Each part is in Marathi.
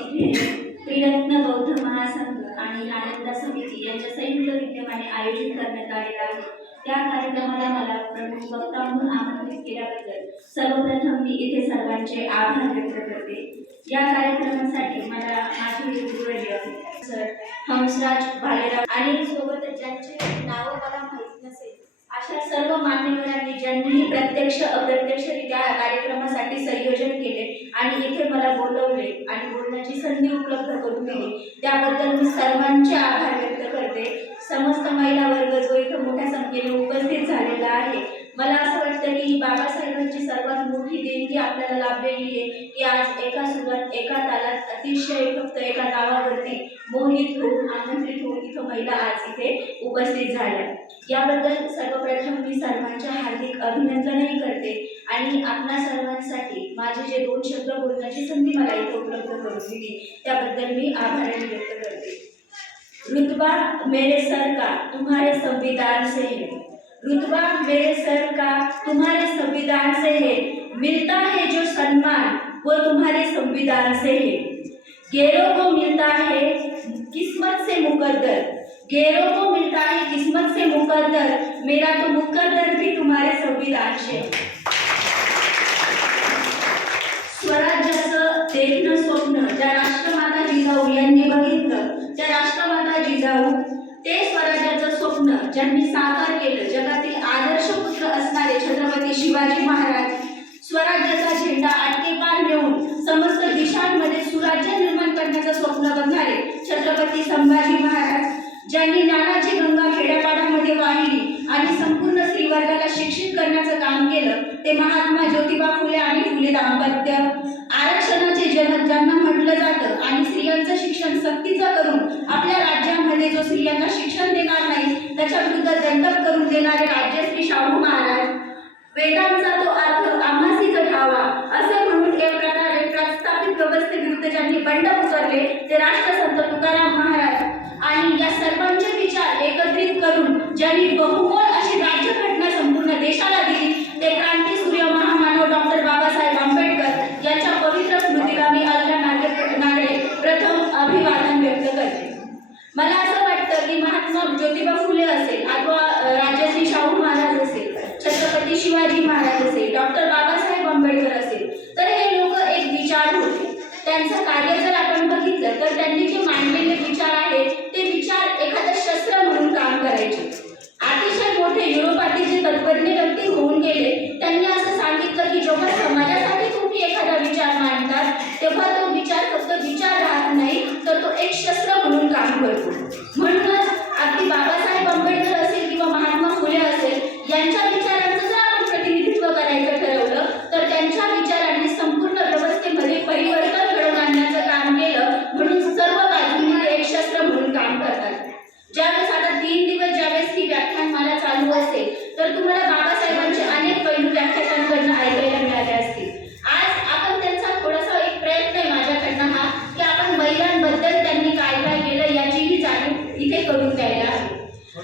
इथे त्रिरत्न बौद्ध महासंघ आणि आनंदा समिती यांच्या संयुक्त विद्यमाने आयोजित करण्यात आलेला आहे. त्या कार्यक्रमाला मला प्रमुख वक्ता म्हणून आमंत्रित केल्याबद्दल सर्वप्रथम मी इथे सर्वांचे आभार व्यक्त करते. या कार्यक्रमासाठी मला माझे गुरुवर्य सर हंसराज भालेराव आणि सोबतच ज्यांचे नावं मला माहीत नसेल अशा सर्व मान्यवरांनी ज्यांनी प्रत्यक्ष अप्रत्यक्षरित्या या कार्यक्रमासाठी संयोजन केले आणि इथे मला बोलवले आणि बोलण्याची संधी उपलब्ध करून दिली त्याबद्दल मी सर्वांचे आभार व्यक्त करते. समस्त महिला वर्ग जो इथं मोठ्या संख्येने उपस्थित झालेला आहे मला असं वाटतं की बाबासाहेबांची सर्वात मोठी देणगी आपल्याला लाभलेली आहे की आज एका सुरात एका तालात अतिशय फक्त एका नावावरती मोहित होऊन आमंत्रित होऊन इथं महिला आज इथे उपस्थित झाल्या. याबद्दल सर्वप्रथम मी सर्वांचे हार्दिक अभिनंदनही करते आणि आपणा सर्वांसाठी माझे जे दोन शब्द बोलण्याची संधी मला इथे उपलब्ध करून दिली त्याबद्दल मी आभारही व्यक्त करते. रुतबा मेरे सर का तुम्हारे संविधान से है। रुतबा मेरे सर का तुम्हारे संविधान से है। मिलता है जो सम्मान, वो तुम्हारे संविधान से है। गैरों को मिलता है किस्मत से मुकद्दर। गैरों को मिलता है किस्मत से मुकद्दर। मेरा तो मुकद्दर भी तुम्हारे संविधान से स्वराज्याचं देखणं स्वप्न, ज्या राष्ट्रमाता जिजाऊ, यांनी बघितलं त्या राष्ट्रमाता जिजाऊ। ते ज्यांनी साकार केलं जगातील आदर्श पुत्र असणारे छत्रपती शिवाजी महाराज स्वराज्याचा झेंडा आटकेपार नेऊन समस्त दिशांमध्ये सुराज्य निर्माण करण्याचं स्वप्न बघणारे छत्रपती संभाजी महाराज ज्यांनी नानाची गंगा खेड्यापाड्यामध्ये वाहिली आणि संपूर्ण स्त्रीवर्गाला शिक्षित करण्याचं काम केलं ते महात्मा ज्योतिबा फुले आणि फुले दाम्पत्य. आरक्षणाचे जनक ज्यांना म्हटलं जातं आणि स्त्रियांचं शिक्षण सक्तीचं करून आपल्या राज्यामध्ये जो स्त्रियांना शिक्षण देणार नाही त्याच्या विरुद्ध दंडक करून देणारे राज्यश्री शाहू महाराज. वेदांचा तो अर्थ आम्हासीच ठावा असे म्हणून एक प्रकारे प्रस्थापित व्यवस्थेविरुद्ध ज्यांनी बंड पुकारले ते राष्ट्रसंत तुकाराम महाराज. आणि या सर्वांचे विचार एकत्रित करून ज्यांनी बहु अशी राज्यघटना संपूर्ण देशाला दिली ते क्रांतीसूर्य महामानव डॉक्टर बाबासाहेब आंबेडकर यांच्या पवित्र स्मृतीला मी अल्ला नागे नागरे प्रथम अभिवादन व्यक्त करते मला असं महात्मा ज्योतिबा फुले असेल अथवा राजश्री शाहू महाराज असेल छत्रपती शिवाजी महाराज असेल डॉक्टर बाबासाहेब आंबेडकर असेल तर हे लोक एक विचार होते. त्यांचं कार्य जर आपण बघितलं तर त्यांनी जे मांडलेले विचार आहेत ते विचार एखादं शस्त्र म्हणून काम करायचे. अतिशय मोठे युरोपातील जे तत्पज्ञ व्यक्ती होऊन गेले त्यांनी असं सांगितलं की जेव्हा समाजासाठी तुम्ही एखादा विचार मांडतात तेव्हा तो विचार फक्त विचार राहत नाही तर तो एक शस्त्र म्हणून काम करतो. म्हणून अगदी बाबासाहेब आंबेडकर असेल किंवा महात्मा फुले असेल यांच्या विचारांचं जर आपण प्रतिनिधित्व करायचं ठरवलं तर त्यांच्या विचारांनी संपूर्ण व्यवस्थेमध्ये परिवर्तन घडवून आणण्याचं काम केलं म्हणून सर्व बाजूंनी ते एक शस्त्र म्हणून काम करतात ज्यावेळेस आता तीन दिवस ज्यावेळेस ही व्याख्यानमाला चालू असेल तर तुम्हाला बाबासाहेबांचे अनेक पैलू व्याख्यानांकडनं ऐकायला मिळाले असतील आज आपण त्यांचा थोडासा एक प्रयत्न आहे माझ्याकडनं हा की आपण महिलांबद्दल त्यांनी काय काय केलं याचीही जाणीव इथे करून द्यायला हवी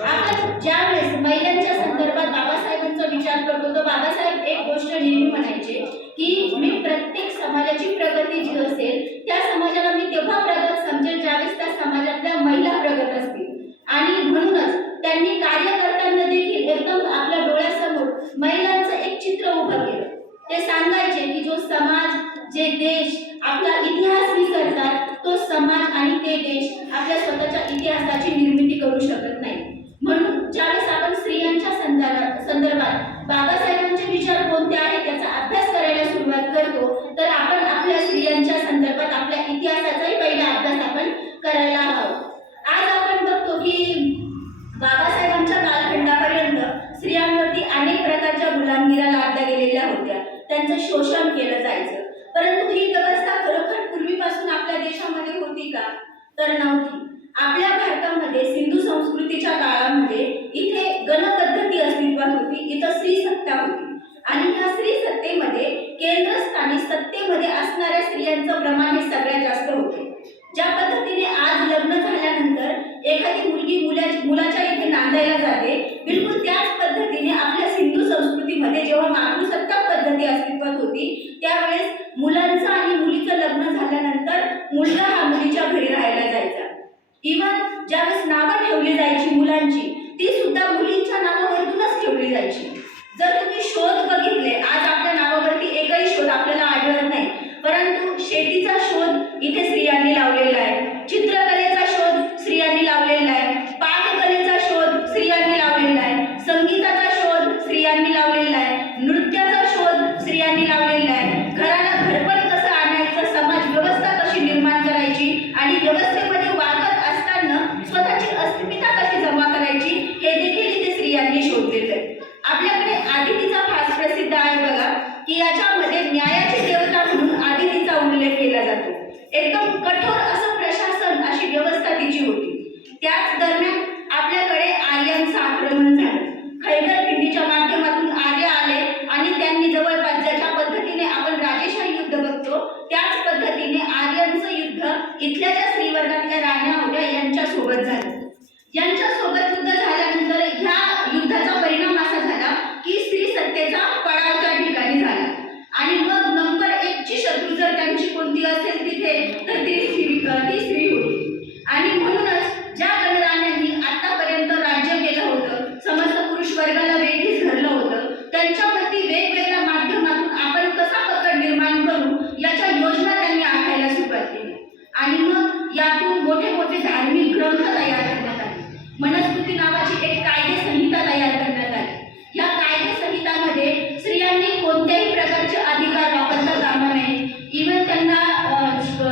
आपण ज्यावेळेस महिलांच्या संदर्भात बाबासाहेबांचा विचार करतो तर बाबासाहेब एक गोष्ट नेहमी म्हणायचे की मी प्रत्येक समाजाची प्रगती जी असेल त्या समाजाला मी तेव्हा प्रगत समजेल ज्यावेळेस त्या समाजातल्या महिला प्रगत असतील आणि म्हणूनच त्यांनी कार्य करताना देखील एकदम आपल्या डोळ्यासमोर महिलांचं एक चित्र उभं केलं. ते सांगायचे की जो समाज जे देश आपला इतिहास विसरतात तो समाज आणि ते देश आपल्या स्वतःच्या इतिहासाची निर्मिती करू शकत नाही. म्हणून ज्यावेळेस आपण स्त्रियांच्या संदर्भात संदर्भात बाबासाहेबांचे विचार कोणते आहेत त्याचा अभ्यास करायला सुरुवात करतो तर आपण आपल्या स्त्रियांच्या संदर्भात आपल्या इतिहासाचाही पहिला अभ्यास आपण करायला हवा आज आपण बघतो की बाबासाहेबांच्या कालखंडापर्यंत स्त्रियांवरती अनेक प्रकारच्या गुलामगिऱ्या लादल्या गेलेल्या होत्या त्यांचं शोषण केलं जायचं. परंतु ही व्यवस्था खरोखर पूर्वीपासून आपल्या देशामध्ये होती का? तर नव्हती. आपल्या भारतामध्ये सिंधू संस्कृतीच्या काळामध्ये इथे गणपद्धती अस्तित्वात होती. इथं स्त्री सत्ता होती. आणि ह्या स्त्री सत्तेमध्ये केंद्रस्थानी सत्तेमध्ये असणाऱ्या स्त्रियांचं प्रमाण हे सगळ्यात जास्त होते. ज्या पद्धतीने आज लग्न झाल्यानंतर एखादी मुलगी मुला मुलाच्या इथे नांदायला जाते बिलकुल त्याच पद्धतीने आपल्या सिंधू संस्कृतीमध्ये जेव्हा मातृसत्ताक पद्धती अस्तित्वात होती. त्या की याच्यामध्ये न्यायाची देव नावाचे धार्मिक ग्रंथ तयार करण्यात आले. मनस्मृती नावाची एक कायदे संहिता तयार करण्यात आली. या कायदे संहितामध्ये स्त्रियांनी कोणत्याही प्रकारचे अधिकार वापरता कामा नये. इव्हन त्यांना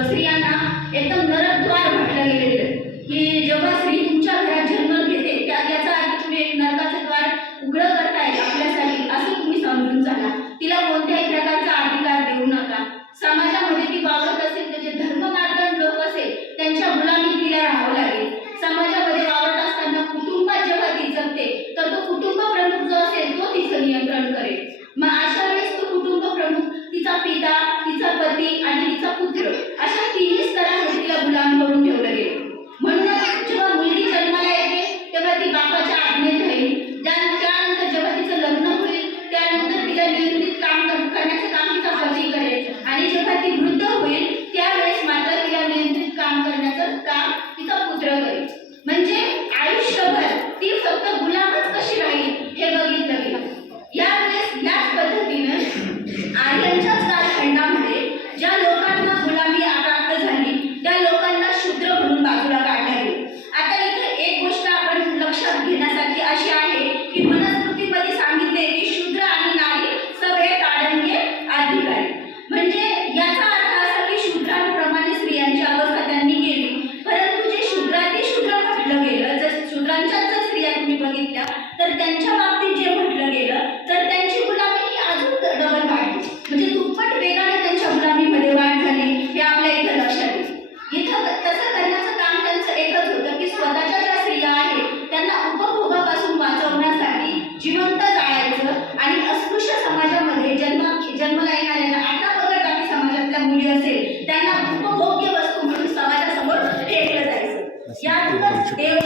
स्त्रियांना एकदम नरकद्वार म्हटलं गेलेलं. की जेव्हा स्त्री तुमच्या घरात जन्म घेते त्या याचा आधी तुम्ही एक नरकाचं द्वार उघडं करताय आपल्यासाठी असं तुम्ही समजून चाला. तिला कोणत्याही प्रकारचा अधिकार देऊ नका. समाजामध्ये ती वावरत असेल त्याचे धर्म eu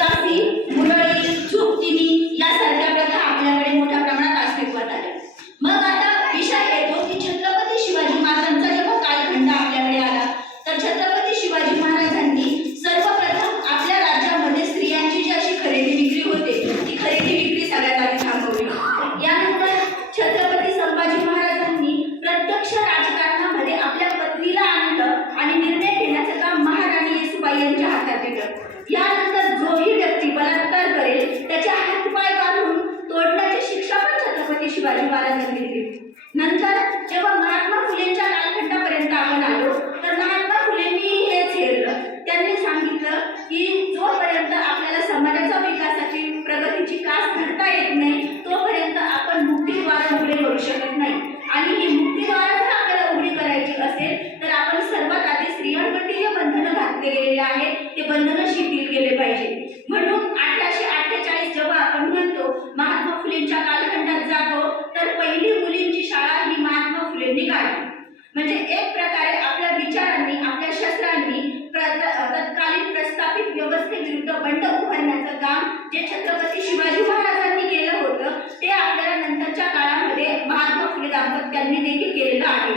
छत्रपती शिवाजी महाराजांनी केलं होतं. ते आपल्याला नंतरच्या काळामध्ये महात्मा फुले दाम्पत्यांनी देखील केलेलं आहे.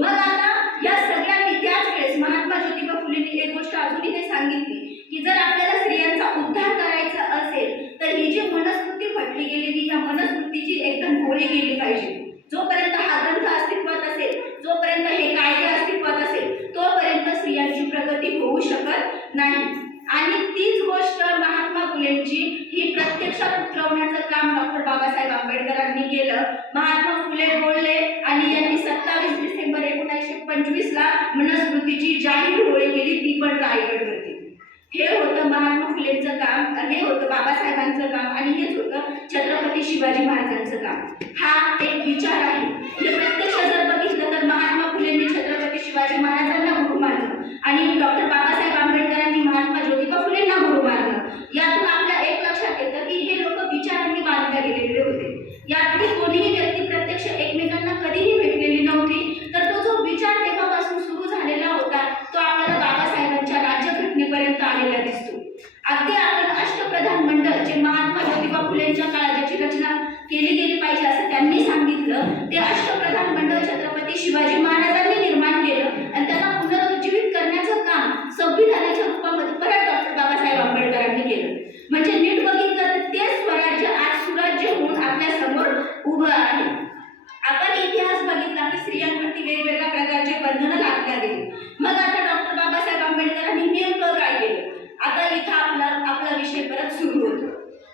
मग आता या सगळ्यांनी त्याच वेळेस महात्मा ज्योतिबा फुलेंनी एक गोष्ट अजूनही ते सांगितली की जर आपल्याला स्त्रियांचा उद्धार करायचा असेल तर ही जी मनस्मृती म्हटली गेलेली या मनस्मृतीची एकदम होळी गेली पाहिजे. जोपर्यंत हा ग्रंथ अस्तित्वात असेल जोपर्यंत हे कायदे अस्तित्वात असेल तोपर्यंत स्त्रियांची प्रगती होऊ शकत नाही. आणि तीच लक्षात उतरवण्याचं काम डॉक्टर बाबासाहेब आंबेडकरांनी केलं. महात्मा फुले बोलले आणि यांनी सत्तावीस डिसेंबर एकोणीसशे पंचवीस ला मनस्मृतीची जाहीर होळी केली ती पण रायगडवरती हे होतं महात्मा फुलेंचं काम हे होतं बाबासाहेबांचं काम आणि हेच होतं छत्रपती शिवाजी महाराजांचं काम. हा एक विचार आहे. हे प्रत्यक्ष जर बघितलं तर महात्मा फुलेंनी छत्रपती शिवाजी महाराजांना गुरु मानलं आणि डॉक्टर बाबासाहेब आंबेडकरांनी महात्मा ज्योतिबा फुलेंना गुरु मानलं. यातून यातली कोणीही व्यक्ती प्रत्यक्ष एकमेकांना कधीही भेटलेली नव्हती तर तो जो विचार तेव्हापासून सुरू झालेला होता तो आपल्याला बाबासाहेबांच्या राज्यघटनेपर्यंत आलेला दिसतो. अगदी आपण अष्टप्रधान मंडळ जे महात्मा ज्योतिबा फुलेंच्या काळात ज्याची रचना केली गेली पाहिजे असं त्यांनी सांगितलं ते अष्टप्रधान मंडळ छत्रपती शिवाजी महाराजांनी निर्माण केलं आणि त्यांना पुनरुज्जीवित करण्याचं काम संविधानाच्या रूपामध्ये परत डॉक्टर बाबासाहेब आंबेडकरांनी केलं म्हणजे नीट बघितलं तर ते स्वराज्य आज सुराज्य होऊन आपल्यासमोर उभं आहे आपण इतिहास बघितला की स्त्रियांवरती वेगवेगळ्या प्रकारचे बंधनं घातल्या गेली मग आता डॉक्टर बाबासाहेब आंबेडकरांनी नेमकं काय केलं आता इथं आपला आपला विषय परत सुरू होतो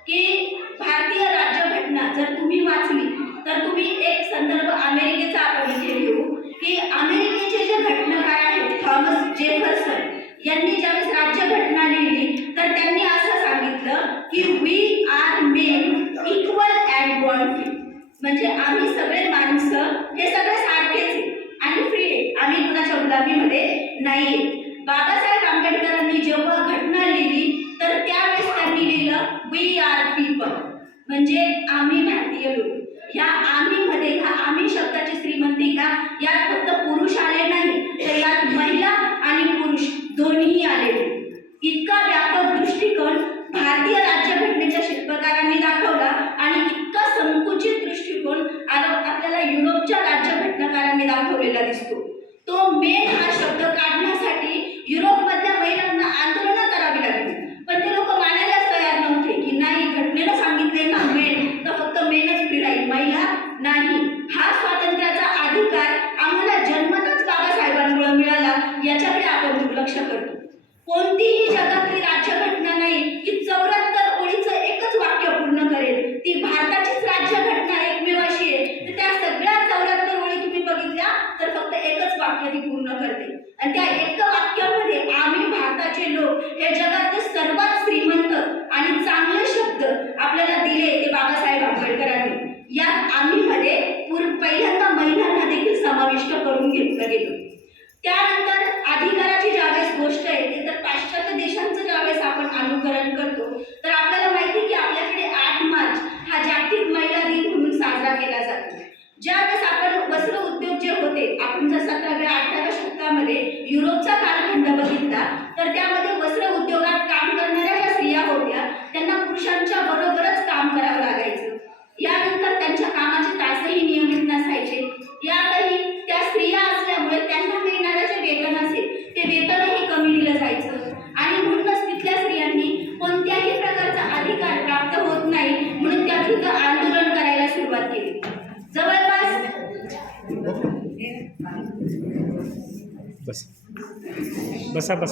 की भारतीय राज्यघटना जर तुम्ही वाचली तर तुम्ही एक संदर्भ अमेरिकेचा आपण इथे घेऊ की अमेरिकेचे जे घटनाकार आहेत थॉमस जेफरसन यांनी ज्यावेळेस राज्यघटना लिहिली तर त्यांनी असं सांगितलं की we are men equal and bond free म्हणजे आम्ही सगळे माणसं हे सगळे सारखेच आणि फ्री आहे. आम्ही कुणाच्या गुलामीमध्ये नाही बाबासाहेब आंबेडकरांनी जेव्हा घटना लिहिली तर त्यावेळेस त्यांनी लिहिलं वी आर पीपल म्हणजे आम्ही भारतीय लोक ह्या आम्ही मध्ये ह्या आम्ही शब्दाची श्रीमंती घ्या यात फक्त पुरुष आले नाही तर यात महिला आणि पुरुष दोन्ही आलेले इतका व्यापक दृष्टिकोन भारतीय राज्यघटनेच्या शिल्पकारांनी दाखवला आणि इतका संकुचित दृष्टिकोन आ- आपल्याला युरोपच्या राज्यघटनाकारांनी दाखवलेला दिसतो तो मेन हा शब्द काढण्यासाठी युरोपमधल्या महिलांना आंदोलनं करावी लागली पण ते लोक मानायलाच तयार नव्हते की नाही घटनेनं सांगितले ना मेन तर फक्त मेनच फ्री राहील महिला नाही हा स्वातंत्र्याचा अधिकार आम्हाला जन्मतच बाबासाहेबांमुळे मिळाला याच्याकडे आपण दुर्लक्ष करतो. कोणतीही जगातली राज्यघटना नाही की चौऱ्याहत्तर ओळीचं एकच वाक्य पूर्ण करेल. ती भारताचीच राज्यघटना एकमेव अशी आहे. तर त्या सगळ्या चौऱ्याहत्तर ओळी तुम्ही बघितल्या तर फक्त एकच वाक्य ती पूर्ण करते. आणि त्या एक वाक्यामध्ये आम्ही भारताचे लोक हे जगातले सर्वात श्रीमंत आणि चांगले शब्द आपल्याला दिले ते बाबासाहेब आंबेडकरांनी. यात आम्ही मध्ये पूर- पहिल्यांदा महिलांना देखील समाविष्ट करून घेतलं गेलं. त्यानंतर Serda